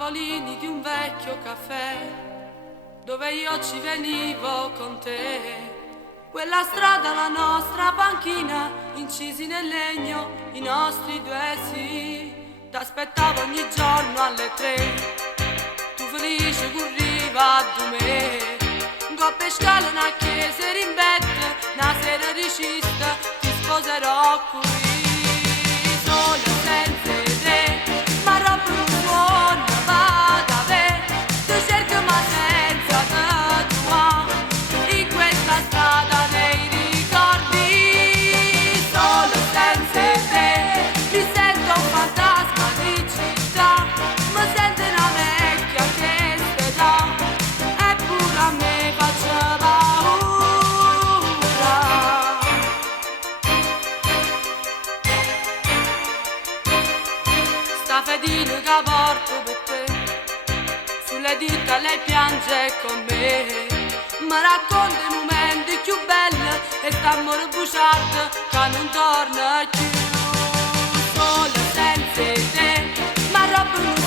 tavolini di un vecchio caffè dove io ci venivo con te. Quella strada, la nostra panchina, incisi nel legno, i nostri due sì. T'aspettavo ogni giorno alle 3, tu felice corriva a me. Go per scala una chiesa rimbetta, una sera ricista, ti sposerò qui. Solo senza te, ma roba non suona, va da me. Tu cerchi ma senza te tua, in questa strada dei ricordi. Solo senza te, mi sento un fantasma di città, mi sento una vecchia che ste là, eppure a me faccia paura. Sta fedina che porto per te, sulle dita lei piange con me, mi racconta i momenti più belli e st'amore bugiardo che non torna più. Solo senza te, ma roba non